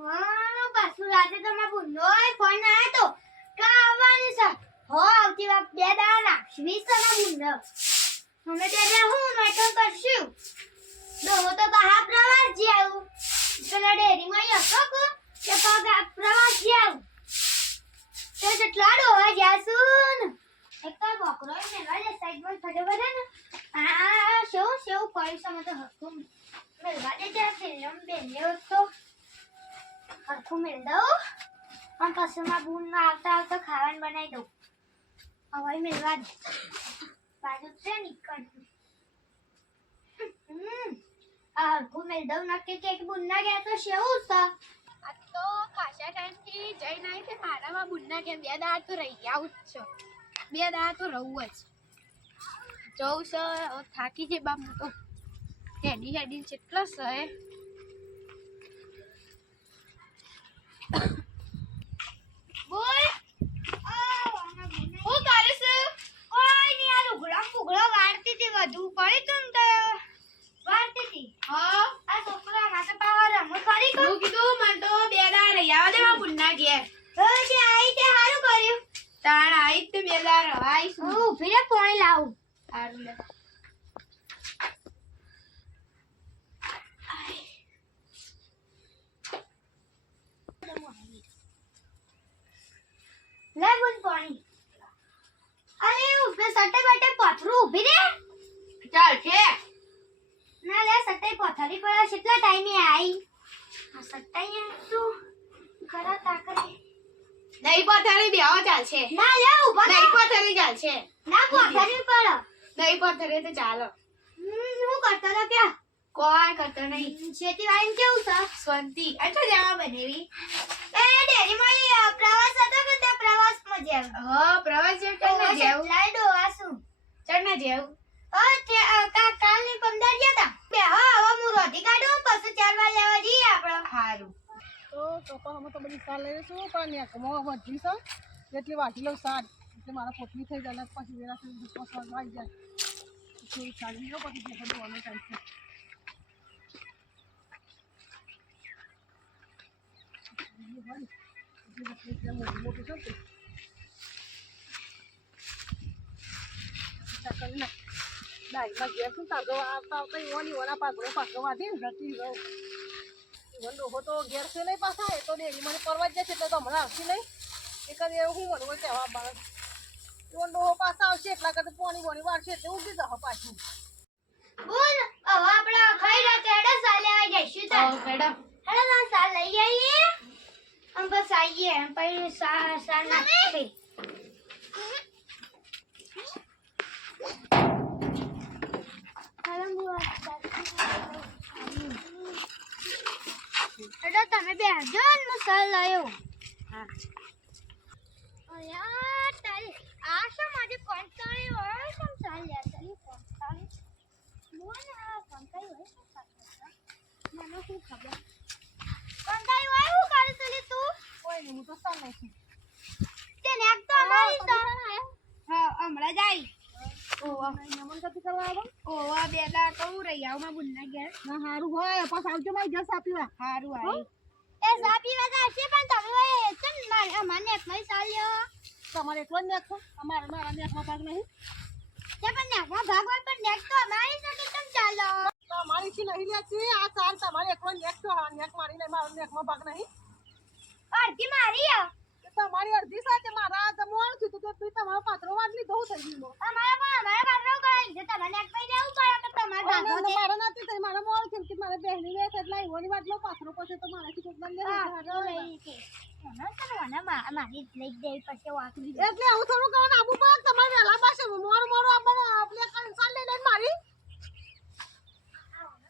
હા પાછું રાતે તમારા બુંડો ફોન આવ્યો તો કે આવવાની છે હો આવતી વાર 2 દાડા રાખવી છે ના બુંડો અમે ત્યારે હું નાટક કરશું દોહો તો બહાર પ્રવાસ જી આવું પેલા ડેરીમાં હતો કે પગ પ્રવાસ જી આવું તો જેટલા ડોહા જાસુન એક તો બકરો મેલવા દે સાઈડમાં ફટે પડે ને આ શું કોઈ સમય તો હકુમ મેલવા દે ત્યાં ફિલ્મ બેલ્યો તો હરખું મેળ દઉં અને પછી માં બૂન આવતા ખાવાનું બનાવી દઉં હવે મેળવા દે બાજુ છે નીકળ આ હરખું મેળ દઉં નક્કી કે બૂન ના ગયા તો શેવું છે આ તો ખાસા ટાઈમથી જઈ નહીં કે મારામાં બુનના કે 2 દાડા તો રહી આવું જ છે 2 દાડા તો રહું જ જવું છે થાકી જાય બાપ તો હેડી કેટલો છે બોલ હું કરીશ ઓય ની આ લુગડો વાળતી હતી વધુ પડી તું તો વાળતી હતી હા આ છોકરા માથે પાવર રમો ખરી હું કીધું મને તો 2 દાડા રહી આવા દે મારા બુનના ઘેર જે આઈ તે સારું કર્યું તાણ આઈ તે 2 દાડા રવાઈશ હું ઊભી રે પાણી લાવું સારું લે લે બુન પાણી અરે ઉભે સટે બટે પથરું ઊભી રે ચાલ છે ના લે સટે પથરી પર કેટલા ટાઈમે આઈ આ સટાઈ તું ખરા તાકરે નહીં પથારી બેહો ચાલશે ના લે ઉભા નહીં પથારી ચાલશે ના પથરી પર નહીં પથારી તો ચાલો હું કરતો તો ક્યાં કોઈ કરતો નહીં ખેતીવાડી કેવું છે શાંતિ અચ્છા જવા બનેવી એ ડેરીમાં પ્રવાસ હતો કે તે પ્રવાસમાં જેમ હા પ્રવાસ જેમ ચડના જેવું લાડો આસુ ચડના જેવું કાલની 15 ગયા તા બે હા હવે હું રોટી કાઢું પછી 4 વાર લેવા જઈએ આપણે સારું તો અમે તો બધી સાર લઈએ છું પણ નેકમાં વધી છે એટલી વાટી લઉં સાર એટલે મારા પોટલી થઈ જાય પછી વેરા આવી જાય થોડી ચાલી લો પછી જે બધું અમે ચાલશે મોટું છે ડાયમાં ઘેર શું તાગો આવતા ઈવાની ઓના પાકડો વાટી જતી રહું ડોહો તો ઘેર છે નહીં પાછા એ તો ડેરી મને પરવા જ જશે એટલે તો હમણાં આવશે નહીં એક જ એવું હું મને કહેવા બાળ ડોહો પાછા આવશે એટલા કરતા પોણી વાળશે એટલે ઊંઘી જશે પાછું બોલ હવે આપણે ખાઈ રાતે હેડો સાલ લેવા જઈશું તા મેડમ હેડો ના સાલ લઈ આવીએ हम बस आइए हम पहले साल ना पे હેડો તમે બેહજો ને હું સાલ લાયો હા યાર તારી આ શું મારી કોન્ટાળી હોય કેમ સાલ લે તારી કોન્ટાળી બોલ આ કોન્ટાળી હોય શું સાલ મને શું ખબર કોન્ટાળી હોય હું કરે છે તું કોઈ નહીં હું તો સાર નાખી તેને એક તો અમારી તો હા હમણાં જાય નમન કથી કરવા આવો ઓવા 2 દાડા તો હું રહી આવું મારા બુનના ઘેર ના સારું હોય પાછા આવજો મારી જસ આપીવા સારું આવી એ સાપી વાગા હશે પણ તમે હોય ચમ મારે અમારને એકમાં સાલ લ્યો તમારે એટલો જ નાખો મારા નાખવા ભાગ નહીં તે પણ નાખવા ભાગ હોય પણ નેક તો અમારી સાથે તમ ચાલો તમારી થી નહીં લેતી આ ચાર તમારે એટલો નેક તો નેક મારી નહીં મારો નેકમાં ભાગ નહીં અડધી મારી આ તમારી અડધી સાથે મારા જમવાનું થયું તો તમારો પાત્રો વાટ લીધો થઈ ગયો અમારા પાત્રો કરાઈ છે તમારે નેક પઈ દેવું પડે કે તમાર ભાગો દે મારા નથી થઈ મારા મોળ થયું કે મારા બહેની ને એટલે ઈવોની વાટ લો પાત્રો પછી તો મારાથી કેટલા લે પાત્રો લઈ છે એના કરવાના મારી લઈ દેવી પછી વાકડી એટલે હું થોડું કરવાનું આબુ પડે તમારે વેલા પાસે મોર આપણે કંસાલ લઈ લઈને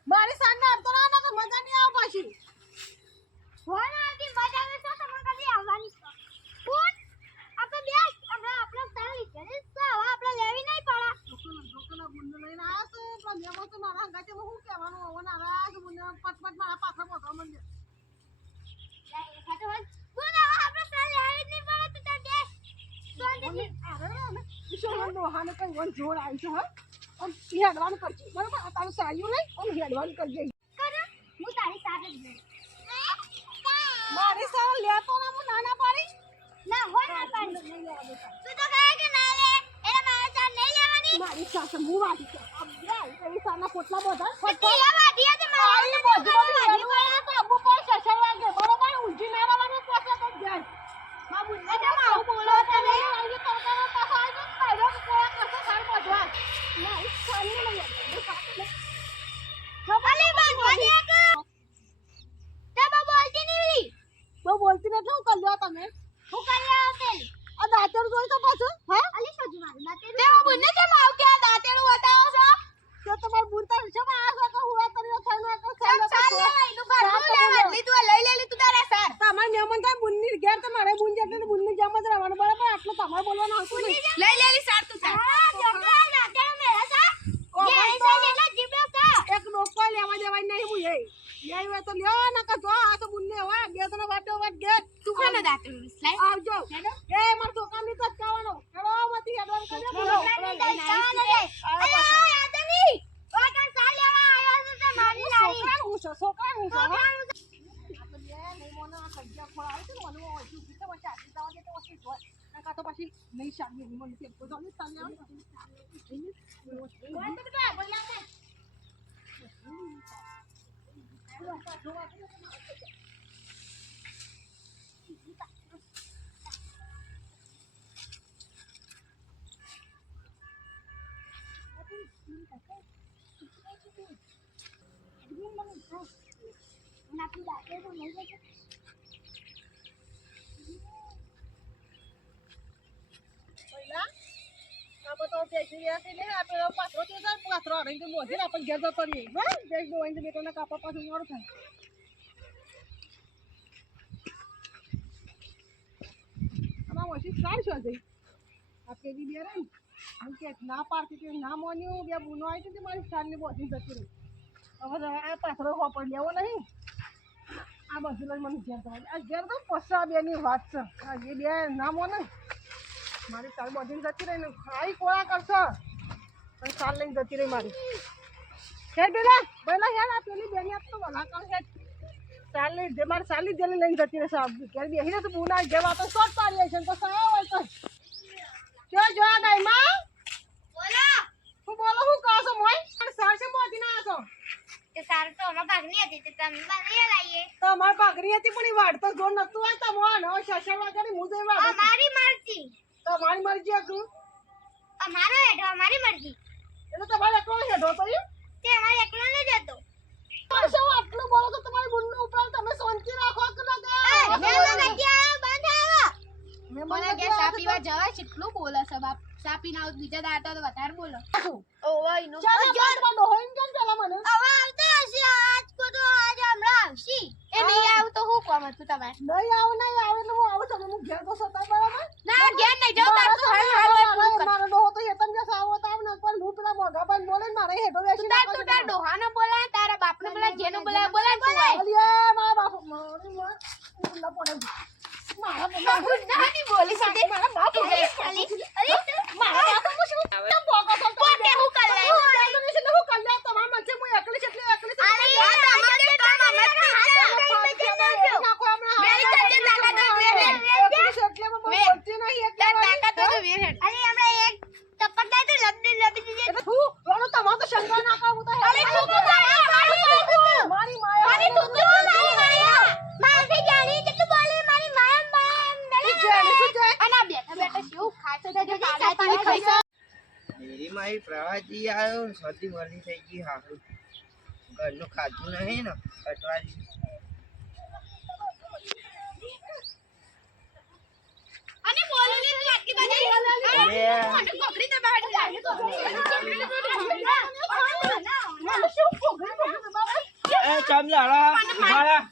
મારી સાંજને આવતો ના કે મજા નહીં આવે પાછી ફોન આવતી મજા આવે તો તમને કદી આવવાની છે ફોન આપણે બે આપણે સાલ લીધે છે હવે આપણે લેવી નહીં પડા લોકોના ગુંડ લઈને આવ્યા છે પણ મેં તો મારા હંગાતે હું કહેવાનું હવે નારાજ મને પટપટ મારા પાછળ પહોંચવા માંડે ફોન હવે આપણે સાલ લેવી નહીં પડે તો તાર બે ડોહાને કઈ વન જોડ આવી છે હા આમ હેડવાનું કરજે બરાબર આ તારું સાયું નહીં આમ હેડવાનું કરજે કરો હું તારી સાથે જ લઈ મારી સાલ લેતો ના હું નાના પાડીશ ના હોય ના પાડી તું તો કહે કે ના લે એટલે મારે ચાર નહીં લેવાની મારી સાસ હું વાડી છે અબ્રાઈ એવી સાના પોટલા બધા પટ્ટીયા વાઢીયા તે મારે આઈ બધું લેવાનું તો અબુ પર સસરવા દે બરોબર ઊંજી મેળવવાનું પોટલા તો જાય માં બુન્ને તો આવું બોલો તમે આઈ તરકારો પાછો આઈ તો પહેલો કોળા કરતો સાર બધવા ના ઈ સાની નહીં અલે બાંધવા દે કે તબ બોલતી નહીં બહુ બોલતી નથી હું કરી લ્યો તમે હું કરી આવતે આ દાતર જોઈ તો પાછું હે અલી સોજી મારું દાતે તે બુનને કેમ આવ કે આ દાંતેડું બતાવો છો તો તમાર બુનતા છે માં આ તો હુવા તરીઓ થઈને તો ચાલ ચાલ લે એનું ઘરનું લેવા લીધું લઈ લે લીધું તારા સર તમાર મહેમાન થાય બુનની ઘેર તમારે બુન જેટલે બુનની જેમ જ રહેવાનું બરાબર આટલું તમારે બોલવાનું આવતું નહીં લઈ લેલી સાર તું તાર હા જોકરા દાતે મેરા સા જે એસા જેલા જીબડો કા એક ડોકો લેવા દેવાય નહીં હું એ લેવા તો લ્યો ન કા જો આ તો બુનને હોય બે તો વાટો વાટ ઘેર તું ખાને દાંતેડું લાઈ આવજો એ માર છોકરાની તો કાવાનો હેડો મતી હેડવાનું કરે છોકરા હું છો તો પછી નહીં શાદી મને તે તો ચાલે ના પાડતી ના મોન્યું બે બુનો આવી હતી મારી સાર ની બોધી જતી રહી હવે આ પાથરો હોપડ લેવો નહીં આ બધું લઈ મને ઘેર તમારે આ ઘેર તો પસા બેની વાત છે આ જે બે ના મોને મારી સાલ બોધીને જતી રહી ને ખાઈ કોળા કરશો અને સાલ લઈને જતી રહી મારી હેડ પેલા હેડ આ પેલી બેની આપ તો વલા કર હેડ સાલ લઈ જે મારી સાલી જેલી લઈને જતી રહે સાહેબ ઘેર બેહીને તો બુના જેવા તો શોર્ટ પાડી છે તો સાવ હોય તો જો આ ગાયમાં બોલો હું કહો છો મોય અને સાર છે બોધી ના આસો તે સારું તો અમાર ભાગની હતી તે તમે બનાવી લાઈએ તો અમાર ભાગરી હતી પણ ઈ વાડ તો જોર નતું હોય તો મોન હવે શશરવા કરી હું જઈ વાડ અમારી મરજી તો મારી મરજી હતું અમારો હેઠો અમારી મરજી એટલે તમારે એકલો હેઠો તો ઈ તે અમારે એકલો ન જતો પણ શું આટલું બોલો તો તમારી બુનનું ઉપરાંત તમે શાંતિ રાખો કે ના મેં ગયા બંધ આવ્યો મને કે ચા પીવા જવાય કેટલું બોલે છે બાપ ચા પીને આવ બીજા દાંતા તો વધારે બોલો ઓવા ઈનો ચાલો જોડવા દો હોઈન કેમ પેલા મને હવે આવતા હશે આજ કો તો આજ હમણાં આવશી એ નહીં આવ તો હું કોમ હતું તમારે નહીં આવે એટલે હું આવું છું હું ઘેર તો સતા બરાબર ના ઘેર નહીં જાવ તાર તો હાલ હાલ મારો ડોહો તો હેતન જે સાવો તો આવ ન પણ હું પેલા મોગા ભાઈ બોલે મારે હેઠો બેસી તાર તો તાર ડોહાને બોલાય તારા બાપને બોલાય જેને બોલાય બોલાય તું આય અલિયા મારા બાપ મારી માં ના પડે મારા નાની બોલી સાથે મારા બાપ અરે મારા બાપ હું શું બોગો તો પોતે હું કર લે હું કર લે તમારા મચે હું એકલી અરે તમારે કામ અમે નાખો હમણાં મેરી ચાચે તાકાત તો વેર હેડ એટલે હું બોલતી નહીં એટલે તાકાત તો વેર હેડ અરે હમણાં એક ટપક થાય તો લબડી દીજે એટલે હું રોણો તમારો તો શંકર ના કામ તો અરે તું તો મારી મારી માયા મારી તું તો મારી માયા મારી જાણી કેટલું બોલી મારી માયા મેલે જાણે શું જાય અને બેઠા બેઠા શું ખાય છે તે કાડા પાણી ખાઈશ ડેરી માં પ્રવાસી આવ્યો સૌથી મરજી થઈ ગઈ હારું ઘરનું ખાધું નહીં ને અટવાજી અને બોલની તું આટલી બધી મને કોકડી દબાવી લાગે તો એ ચમલાળા ઉભારા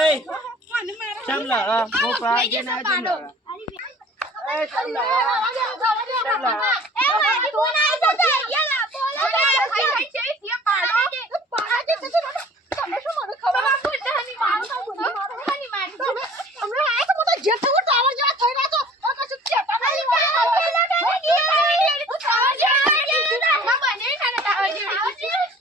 એ ચમલાળા હું પ્રવાસી ના ચમલાળા એ ચમલાળા એ મારી તું ના આવી જતો યાલા બોલો ખાઈ છે તે પાડો તમે શું મને ખબર બાપુ જહાની મારો જહાની મારી તમે હમણાં આ તો મોટા જેઠ હું ટાવર જેવા થઈ રહ્યા છો આ કશું ચેતા નહીં ટાવર જેવા બને છે ને ટાવર જેવા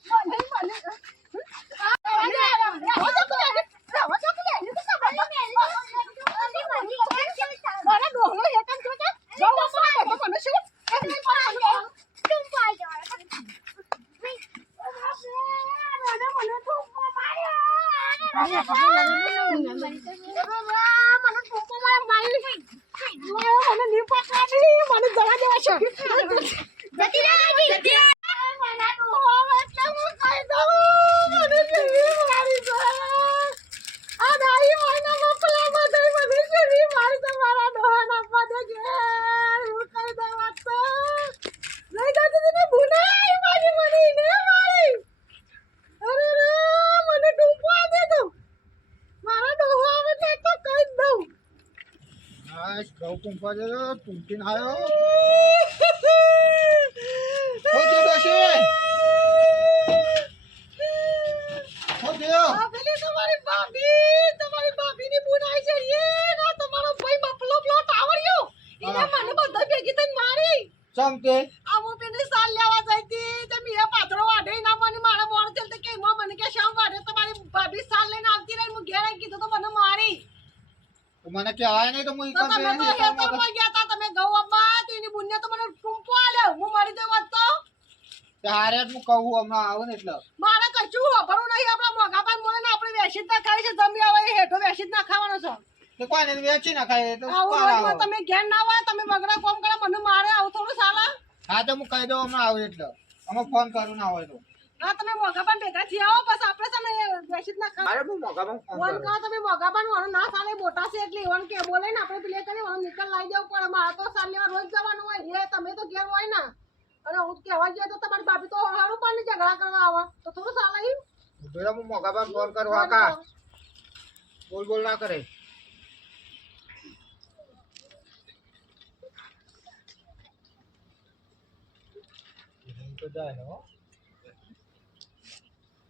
મને જવા દેવા છે જતી રહે આજી. મને તો હોવે છે હું કહી દઉં મને જેવી મારી છે આ દાઈ મને મફલામાં દઈ મને જેવી મારી છે મારા ડોહાના પદે કે હું કહી દઉં વાત તો લઈ જાતી ને ભૂનાઈ મારી મને ને મારી અરે રે મને ટૂંપવા દે તો મારા ડોહા આવે તો કહી દઉં હા ઘઉં કુંપા દે ટૂંકીને આવ્યો આ પેલી તમારી ભાભીની બુનાઈ છે એ ના તમારો ભાઈ બફલો પ્લોટ આવડ્યો એને મને બધા ભેગી થઈને મારી ચમકે આમો પેલી સાલ લેવા જઈ હતી તે મીએ પાથરો વાઢે ના મને મારા મોણ છે કે એમાં મને કે શામ વાઢે તમારી ભાભી સાલ લઈને આવતી રહી હું ઘેર આવી કીધું તો મને મારી મને કહેવાય નહીં તો હું તો તમે તો હેતરમાં ગયા તા તમે ગૌ અબ્બા તેની બુનને તો મને ટૂંપો આલ્યો હું મરી જઈ વાત તો હારે હું કહું હમણાં આવું ને એટલે મારે કશું વાપરવું નહીં આપણા મોઘાભાઈ મોને ને આપણે વેચી જ ના ખાવી છે જમી આવે એ હેઠો વેચી જ ના ખાવાનો છે તો કોઈને વેચી નાખાય તો આવું કોણ રોજમાં આવે? તમે ઘેર ના હોય તમે બગડા કોમ કરે મને મારે આવું થોડું સાલા હા તો હું કહી દઉં હમણાં આવું એટલે અમે ફોન કરું ના હોય તો હા તમે મોઘાભાઈ ભેગા થી આવો બસ આપણે છે ને વેચી જ ના ખાવ મારે હું મોગામાં ફોન ફોન કરું કરો તમે મોઘાભાઈ વાળો ના સાલે મોટા છે એટલે એવન કે બોલે ને આપણે પેલે કરી વાળો નિકલ લાવી દેવું પડે મારે તો સાલ લેવા રોજ જવાનું હોય એ તમે તો ઘેર હોય ને અને હું કહેવા જઈએ તો તમારી બાપી તો હારું પાણી ઝઘડા કરવા આવે તો થોડું સાલા ઈ પેલા હું મોગામાં ફોન કરું આકા બોલ બોલ ના કરે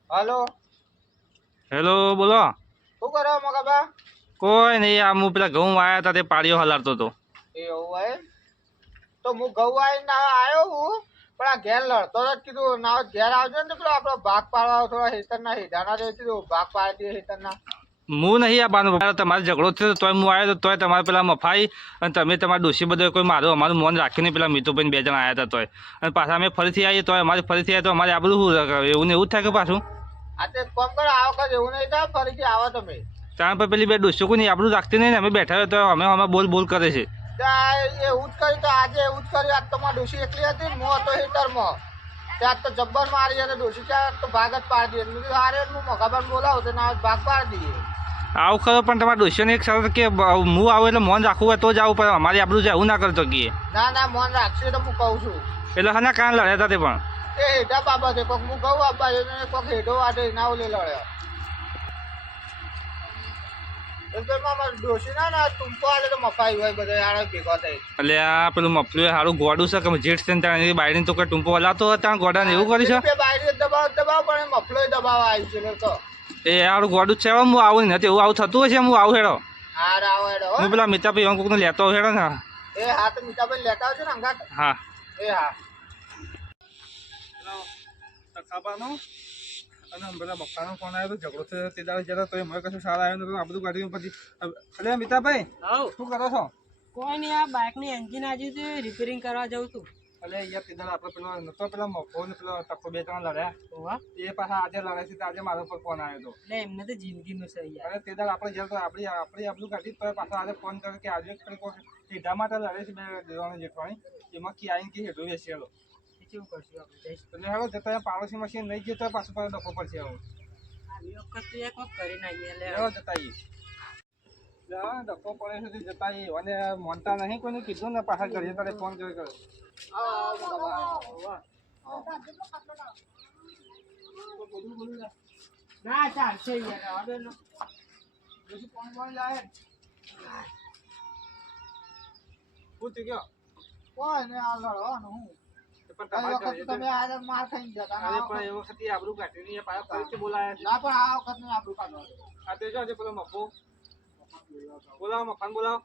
હાલો હેલો બોલો શું કરો મોગાબા કોઈ નહીં આ હું પેલા ઘઉં આવ્યા હતા તે પાડીઓ હલારતો હતો એવું હોય તો હું ઘઉં આવીને આવ્યો હું પણ આ ઘેર લડતો જ કીધું ના ઘેર આવજો ને પેલો આપણો ભાગ પાડવા થોડા હેતરના હેઠાના જે કીધું ભાગ પાડી દે હેતરના હું નહીં આ બાનો તમારે ઝઘડો થયો તોય હું આવ્યો તો તોય તમારે પેલા મફાઈ અને તમે તમારા ડોશી બધો કોઈ મારું અમારું મન રાખીને પેલા મીતુભાઈ બે જણા આવ્યા હતા તોય અને પાછા અમે ફરીથી આવીએ તોય અમારે ફરીથી આવ્યા તો અમારે આ બધું શું એવું ને એવું જ થાય કે પાછું આ તે કોમ કરો આ વખત એવું નહીં થાય ફરીથી આવો તમે ત્યાં પર પેલી બે ડોશીઓ કોઈ નહીં આપણું રાખતી નહીં ને અમે બેઠા હોય તો અમે બોલ બોલ કરે છે ત્યાં એવું જ કર્યું તો આજે એવું જ કર્યું આજ તો મારી ડોશી એકલી હતી ને હું હતો હેતરમાં ત્યાં તો જબ્બર મારી અને ડોશી ત્યાં તો ભાગ જ પાડી દીધી મેં કીધું હારે હું મોઘાબાન બોલાવું તો ના ભાગ પાડી દઈએ આવું ખરો પણ તમારા ડોશીઓને એક શરત કે હું આવું એટલે મન રાખવું હોય તો જ આવું પડે અમારે આપણું એવું ના કરતો કે ના ના મન રાખશે તો હું કહું છું એટલે હા કાન લડ્યા હતા તે પણ એ હેઠા બાબતે કોઈક હું કહું આપવા જોઈએ કોઈક હેઠો વાટે ના ઓલે લડ્યો એટલે મારા ડોશી ના ટૂંકો આલે તો મફાઈ હોય બધા યાર ભેગો થઈ એટલે આ પેલું મફલું સારું ગોડું છે કે જેઠ છે ને ત્યાં બાયડીને તો કોઈ ટૂંપો હલાતો હોય ત્યાં ગોડાને એવું કર્યું છે બાયરી દબાવ પણ મફલો દબાવ આવી છે તો એ સારું ગોડું જ છે હવે હું આવું નથી એવું આવું થતું હોય છે હું આવું હેડો હાર આવો હેડો હું પેલા મિતાભાઈ એવું કોકને લેતો આવું હેડો ને એ હા તો મીઠાભાઈ લેતા આવજો ને અંગાત હા એ હા ખાવાનો અને પેલા મક્કાનો ફોન આવ્યો તો ઝઘડો થયો તે દાડે જરા તો મને કશું સારા આવ્યો આ બધું કાઢ્યું પછી અરે મિતાભાઈ શું કરો છો કોઈ નહીં આ બાઇકની એન્જિન આજે રિપેરિંગ કરવા જાઉં છું અરે યાર તે દાડે આપણે પેલો નતો પેલા મફો ને પેલો ટક્કો બે ત્રણ લડ્યા એ પાછા આજે લડે છે તો આજે મારા ઉપર ફોન આવ્યો હતો એટલે એમને તો જિંદગીનું છે યાર અરે તે દાડે આપણે જયારે તો આપણે આપણું કાઢી તો પાછા આજે ફોન કર્યો કે આજે સીધા માટે લડે છે બે દેવાની જેઠવાણી એમાં કે આવીને કે હેઠો બેસેલો શું કરશું આપણે એટલે હવે જતા પાડોશી મશીન નહીં ગયો તો પાછું પાછું ડખો પડશે હવે આવી વખત તો એક વખત કરી નાખીએ એટલે લેવા જતા ડખો પડે છે જતા અને મોનતા નહીં કોઈને કીધું ને પાછા કરીએ તારે ફોન કર્યો ના ચાલશે યાર હવે શું થઈ ગયો કોઈ ને આ લડવાનું હું પણ આ વખત તમે આજે માર ખાઈને જતા અરે પણ એ વખતે આબરૂ કાઢીને એ પાછા ફરીથી બોલાયા છે ના પણ આ વખત નહીં આપણું કાઢવાનું આ તે જો પેલો મફો બોલાવો મફાન બોલાવો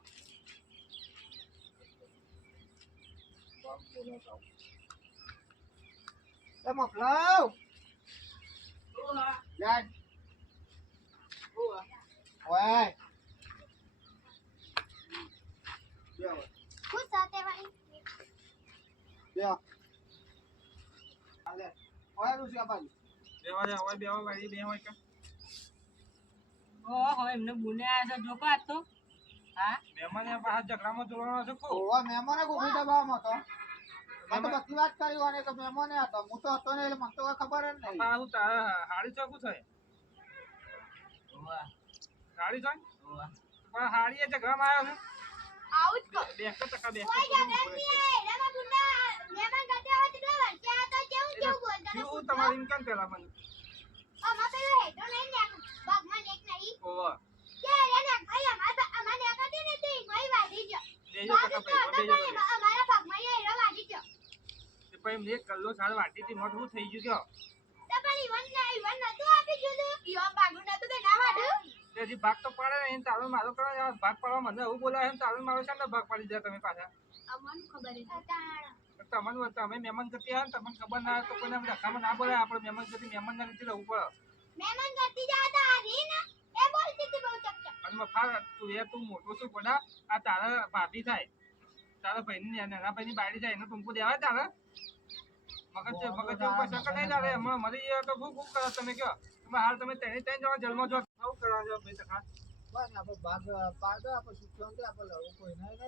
એ મફલાવ યાર ઓય ખુશ સાથે ભાઈ લ્યો આલે ઓય રૂસી આબાજી બેવા જા હોય બેવા વાળી બે હોય કે ઓહો એમને બુને આવ્યા છે જોકો આજ તો મહેમાન એ પાછા ઝઘડામાં જોડવાનો છે કો ઓવા મહેમાને ગોગી દબાવવામાં હતો મેં તો બધી વાત કરી વાને કે મહેમાને હતો હું તો હતો ને એટલે મને તો કોઈ ખબર જ નહીં પાછું તારા હાડી ચોકું થાય હાડી ચોક પણ હાડી એ ઝઘડામાં આવ્યો આવું જ કહો. છે 200% કોઈ ઝઘડા નહીં આય રમા બુંડા મહેમાન કરતે હોય તેટલા વર્ષે આ તો કેવું બોલતા શું તમારી ઇન્કમ પેલા મને અમાર પેલો હેડો નહીં ને બાગમાં એક નહીં ઓવા કે રે ને ભાઈ અમાર ને કાતી ને તે ભાઈ વાડી ગયો દેજો ટકા પૈસા દેજો અમારા બાગમાં એ હેડો વાડી ગયો તે પછી મેં કલ્લો સાર વાટીથી મોટ હું થઈ ગયું તો પણ ઈવન નતું આપી દીધું ઈવન બાગું નતું તે ના વાડું. કે હજી ભાગ તો પાડે નહીં તારો મારો કરો ભાગ પાડવા મને એવું બોલાય ને તારો મારો શાને ભાગ પાડી દે તમે પાછા અમને ખબર હતી. તમને તમે મહેમાન ગતિ આવે તમને ખબર ના આવે તો કોઈને રખામાં ના બોલાય આપણે મહેમાન ગતિ મહેમાન ના રીતે રહેવું પડે મહેમાન કરતી જાતા હરી ને એ બોલતી હતી બહુ ચકચક અને મફા તું મોટો છું કોડા આ તારા ભાભી થાય તારા ભાઈની નાના ભાઈની બાયડી થાય એનો ટૂંકું દેવાય તારે મગજ મગજ ઉપર શંકા નહીં ચાલે હમણાં મરી ગયો તો ખૂબ કરો તમે કયો હાલ તમે ત્રણ જણા જન્મ જો આવું કરવા જો ભાઈ સખા બસ આપણે ભાગ પાડ દો આપણે સુખ્યો છે આપણે લડવું કોઈ નહીં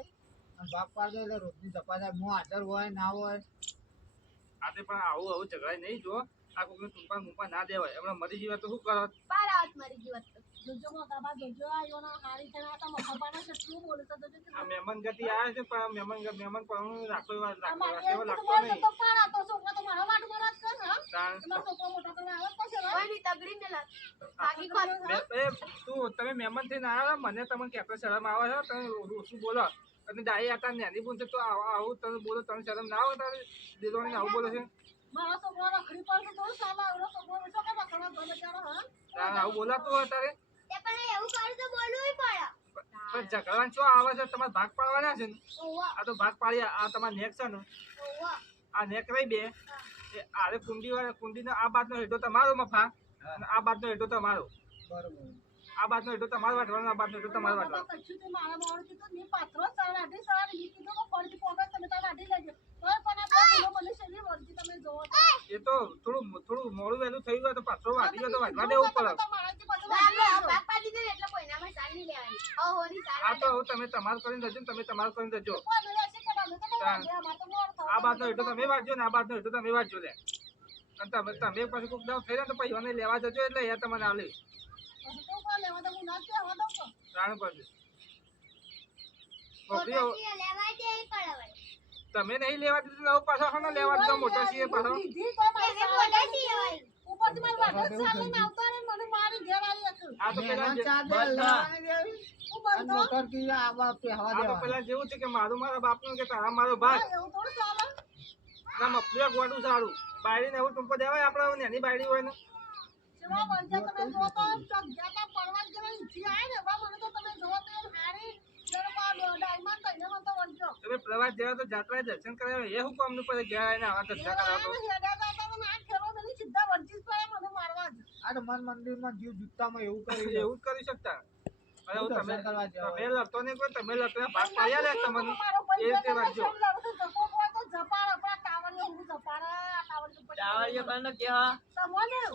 અને ભાગ પાડ દો એટલે રોજની ચપાતા હું હાજર હોય ના હોય આજે પણ આવું ઝઘડાય નહીં જો આ કોઈને ટૂંપા મુંપા ના દેવાય હમણાં મરી જીવા તો શું કરો બાર આવત મરી ગઈ વાત તો. જોજો મોટા બા જોજો આયો ના હારી થઈને આ તો મફાપાને કેટલું બોલે તો જોજો આ મહેમાન ગતિ આવે છે પણ મહેમાન પણ રાખો આ મારે એવા તો લાગતો બોલ નહીં તો પાડા તો છોકરા તો મારા માટે બોલા જ કર હા તાણ તમારો છોકરો મોટો કરવા આવે પછી કોઈ ની તગડી ને લાગ. ભાગી કોણ? તું તમે મહેમાન થઈને આવ્યા મને તમને કહેતો શરમ આવે છે તમે શું બોલો અને દાઈ આતા નાની બોલ તો આવું તમે બોલો તને શરમ ના આવે તારે દીદોની આવું બોલે છે મારા છોકરો રખડી પર તો સાલા આવડો છોકરો વિશે કે રખડા તો બચારો હા તારે આવું બોલાતું હોય તારે તે પણ એવું કરું તો બોલવું પડે પણ ઝઘડવાનું શું આવે છે તમારે ભાગ પાડવાના છે ને ઓવા આ તો ભાગ પાડી આ તમારે નેક છે ને ઓવા આ નેક રહી બે એ આરે કુંડીનો આ બાજનો હેઠો તમારો મફા અને આ બાજનો હેઠો તમારો બરોબર આ બાજનો હેઠો તમારો વાટવાનો આ બાજનો હેઠો તમારો વાટવાનો કચ્છું તે મારા મોર કીધું ની પાત્રો સાડા ઈ કીધું કે ફરજી પોકે તમે તો વાડી લેજો તોય પણ આ કિલો મને શેની વળતી તમે જોવો તો એ તો થોડું મોડું વહેલું થઈ ગયું તો પાછો વાટી ગયો તો વાટવા દેવું પડે મારાથી પાછું આપણે ભાગ પાડી દીધું એટલે કોઈનામાં સાર નહીં લેવાની. હોની સાર આ તો હવે તમે તમારું કરીને જજો ને તમે તમારું કરીને જજો કોને લેશે કે અમે તો વાડી અમાર તો મોર થો આ બાજનો હેઠો તમે વાંચજો ને આ બાજનો હેઠો તમે વાંચજો લે અને તમે પછી કોક દાવ થઈ જાય તો પછી મને લેવા જજો એટલે એ તમને આલી પછી તો કોણ લેવા તો હું ના કેવા દઉં તો જાણ કરજો ફોટો લેવા દે પડે વળી તમે નહીં લેવા દીધું તો પાછા ખાને લેવા દીધા મોટા છીએ પાછો દીધી તો એવી મારા ફોટો સી હોય ઉપરથી મારા વાડા ચાલે ને આવતા ને મને મારી ઘેર આવી હતું આ તો પેલા મહેમાન ચાર દે લેવાની દેવી હું અને બંધો મોટર કી આવા પહેવા આ તો દેવા પેલા જેવું છે કે મારું મારા બાપનું કે તારા મારો ભાઈ એવું થોડું ચાલે ના મફલિયા ગોડું સારું બાયડી ને એવું ટૂંકો દેવાય આપણે નાની બાયડી હોય ને સેવા બંધે તમે જો તો ચોક જાતા પરવા જેવા ઈચ્છી આય ને વા મને તો તમે જો તો હારી જરા પા ડાયમંડ કઈને મને તો વળજો તમે પ્રવાસ જેવા તો જાત્રા દર્શન કરાવે એ હું કામનું પડે ઘેર આવીને આવા દર્શન કરાવતો આ મન મંદિરમાં જીવ જુત્તામાં એવું કરી દે એવું જ કરી શકતા અરે હું તમે દર્શન કરવા જવા તમે લડતો નહીં કોઈ તમે લડતો ભાગ પાડ્યા લે તમને એ રીતે રાખજો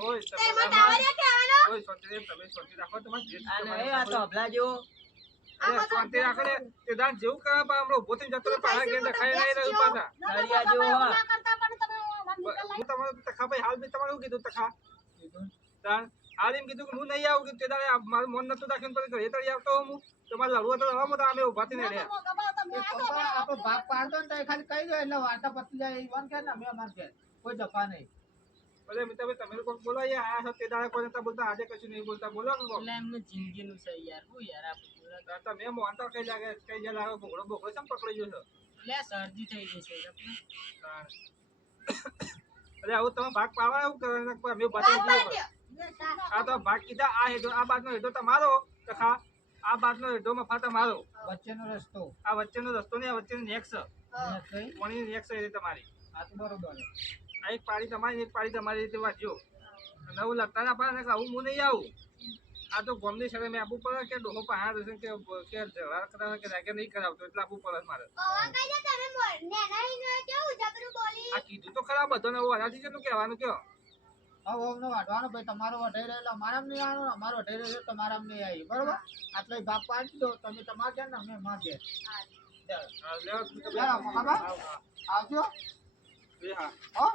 ઓય તેમાં ટાવરિયા કહેવાનો. ઓય શાંતિ તમે શાંતિ રાખો તમારે જે આમાં તો શાંતિ રાખો ને તે દાન જેવું કરવા પણ હમણાં ઉભો થઈને જતો રહે, પાછા ઘેર દેખાય નહીં રહ્યું પાછા હું તમારું તખા ભાઈ હાલ બી તમારે શું કીધું તખા તાણ હાલ એમ કીધું કે હું નહીં આવું કે તે દાડે મારું મન નતું રાખીને પછી ઘરે તળી આવતો હું તમારે લડવું તો લડવા તો અમે ઉભા થઈને રહ્યા આપણે ભાગ પાડતો ને તો એ ખાલી કહી દો એટલે વાર્તા પતી જાય ઈવન કે ને અમે અમાર કે કોઈ જપા નહીં ભલે મિત્રભાઈ તમે લોકો બોલો યાર આ છો તે દાડે કોઈ નતા બોલતા આજે કશું નહીં બોલતા બોલો કે કોક. તમે મોનતા કઈ લાગે ઘોડો બોકડો ચમ પકડી ગયો છો તાણ. અરે આવું તમે ભાગ પાવા એવું કરે ને અમે બતાવી દઈએ આ તો ભાગ કીધા આ હેડો આ બાજનો હેડો તમારો તખા આ બાજનો હેડો મફા તમારો વચ્ચેનો રસ્તો આ વચ્ચેનો રસ્તો ને આ વચ્ચેનો નેક્સ કઈ કોની નેક્સ એ તમારી આ તો બરોબર છે. આ એક પાડી તમારી ને એક પાડી તમારી રીતે વાંચ્યો નવું લગતા ના પાડે ને આવું હું નહીં આવું આ તો ગમની સાથે મેં આપવું પડે કે ડોહો પાયા રહેશે કે ઝઘડા કરાવે કે રાગે નહીં કરાવતો એટલે આપવું પડે મારે ઓવા કઈ દે તમે નેના ઈનો કેવું જબરું બોલી આ કીધું તો ખરા બધાને એવું આનાથી કેટલું કહેવાનું કયો હવે અમને વાઢવાનો ભાઈ તમારો વઢાઈ રહેલો અમારામ નહીં આવવાનો અમારો વઢાઈ રહેલો તમારામ નહીં આવી બરોબર આટલો ભાગ પાડી દો તમે તમારે ઘેર ને અમે અમાર ઘેર ચાલો મોકાબા આવજો હો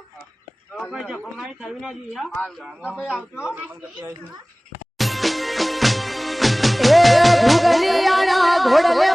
ભાઈ જપમારી થયું ના જોઈએ હા ભાઈ આવજો ઘોડલે